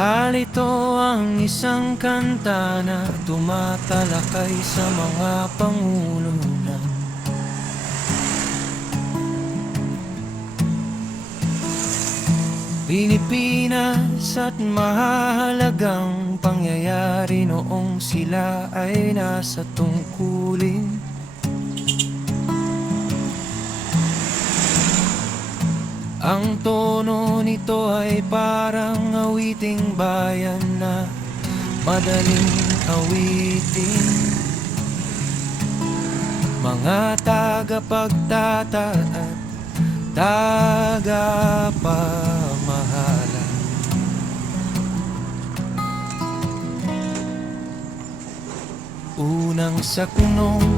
Narito ang isang kanta na tumatalakay sa mga pangungulunan. Pilipinas at mahalagang pangyayari noong sila ay nasa tungkulin. Ang tono nito ay parang awiting bayan na madaling awitin. Mga tagapagtata at tagapamahala. Unang saknong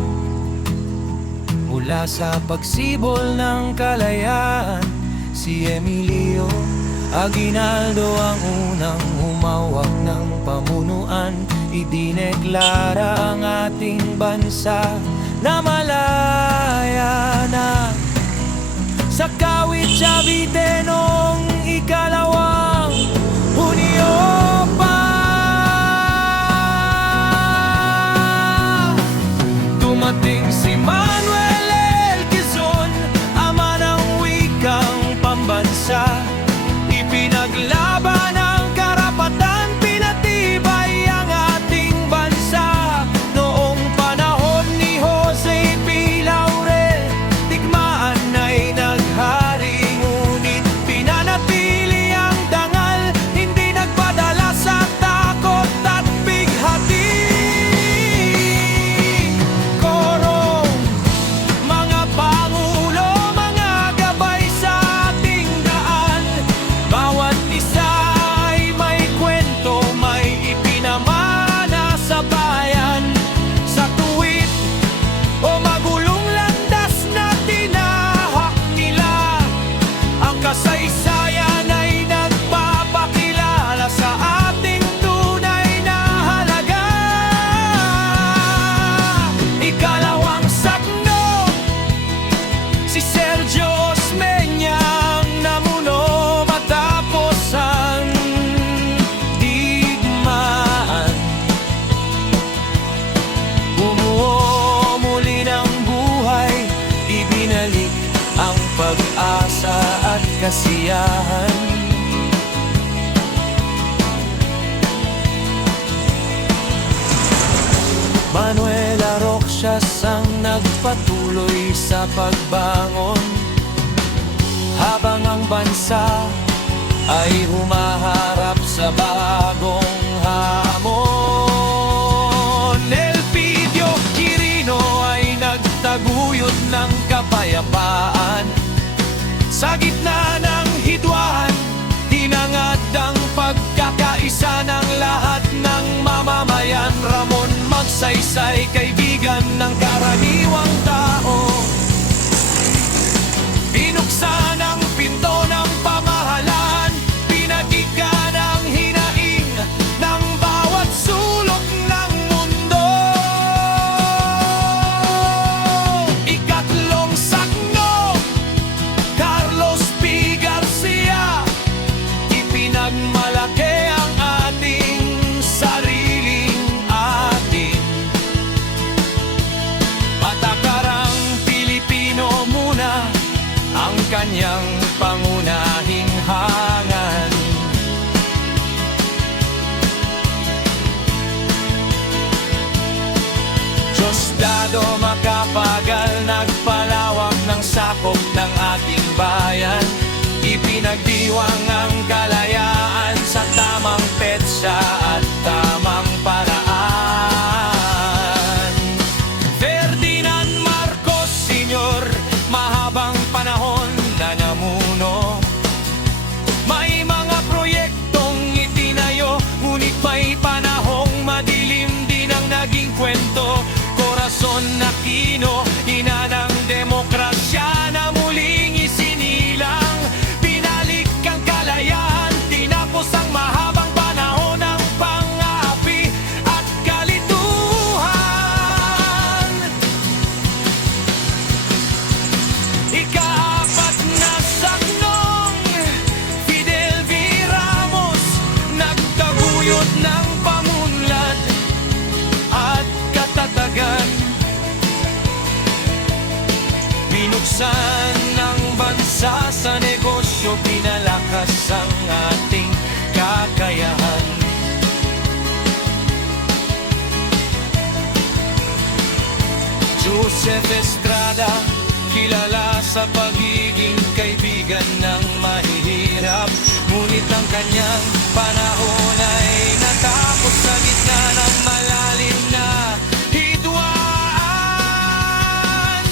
mula sa pagsibol ng kalayaan, si Emilio Aguinaldo ang unang humawak ng pamunuan. Idineklara ang ating bansa na malaya na. Sa Kawit Cavite noong ikalawang Hunyo pa, dumating si Manuel L. Quezon, ama ng wikang pambansa. Ipinaglaban ang karapatan, pinatibay ang ating bansa. Noong panahon ni Jose P. Laurel, digmaan ay naghari, ngunit pinanatili ang dangal, hindi nagpadala sa takot at bighati. Korong mga pangulo, mga gabay sa ating daan, bawat isa ay may kwento, may ipinamana sa bayan. Sa tuwid o magulong landas na tinahak nila, ang kasaysayan ay nagpapakilala sa ating tunay na halaga. Ikalawang sakno, si Sergio Osmeña ang namuno matapos ang digmaan. Bumuo muli ng buhay, ibinalik ang pag-asa at kasiyahan. Manuela Roxas ang nagpatuloy sa pagbangon, habang ang bansa ay humaharap sa bagong hamon. Elpidio Quirino ay nagtaguyod ng kapayapaan. Sa gitna ng hidwaan, hinangad ang pagkakaisa ng lahat ng mamamayan. Ramon Magsaysay, kaibigan ng karaniwang tao, binuksan ang pinto ng pamahalaan, pinagigyan ang hinaing ng bawat sulok ng mundo. Ikatlong sakno, Carlos P. Garcia, ipinagmalaki ang ating sariling atin. Patakarang Pilipino muna ang kanyang pangunahing hangan. Diosdado Macapagal, nagpalawak ng sakop ng ating bayan. Ipinagdiwang ang kalayaan sa tamang petsa at tamang paraan. Ferdinand Marcos Sr., mahabang panahon na namuno. May mga proyektong itinayo, ngunit may panahong madilim din ang naging kwento. Corazon Aquino, ina ng demokrasya na muling isinilang. Binalik ang kalayaan, tinapos ang mahabang panahon ng pang-aapi at kalituhan. Ikaapat na saknong, Fidel V. Ramos, nagtagumpay Binuksan ng bansa sa negosyo, pinalakas ang ating kakayahan. Joseph Estrada, kilala sa pagiging kaibigan ng mahihirap. Ngunit ang kanyang panahon ay natapos sa gitna ng malalim na hidwaan.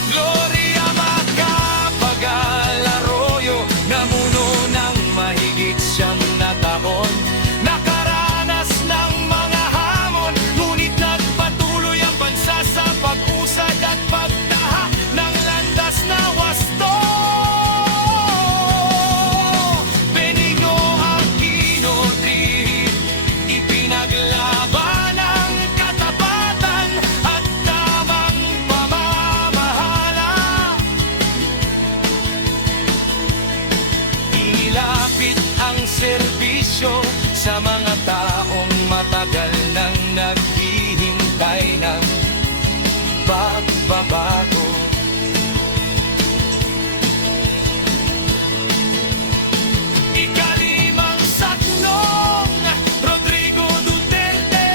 Gloria Macapagal Arroyo, namuno ng mahigit 9 na taon. Nakaranas ng mga hamon, ngunit nagpatuloy ang bansa sa pag-usad at pagtaha ng landas na wasto. Benigno Aquino Trihi, ipinaglaban ang katapatan at tamang pamamahala. Inilapit ang serbisyo sa mga taong matagal nang naghihintay ng pagbabago. Ikalimang saknong Rodrigo Duterte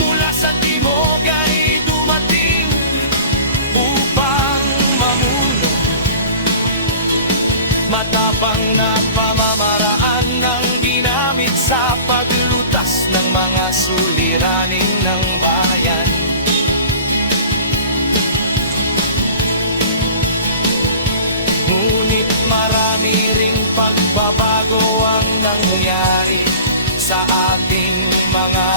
mula sa timog ay dumating upang mamuno. Matapang na pamamaraan ng ginamit sa paglutas ng mga suliranin ng bayan. Ngunit marami ring pagbabago ang nangyari sa ating mga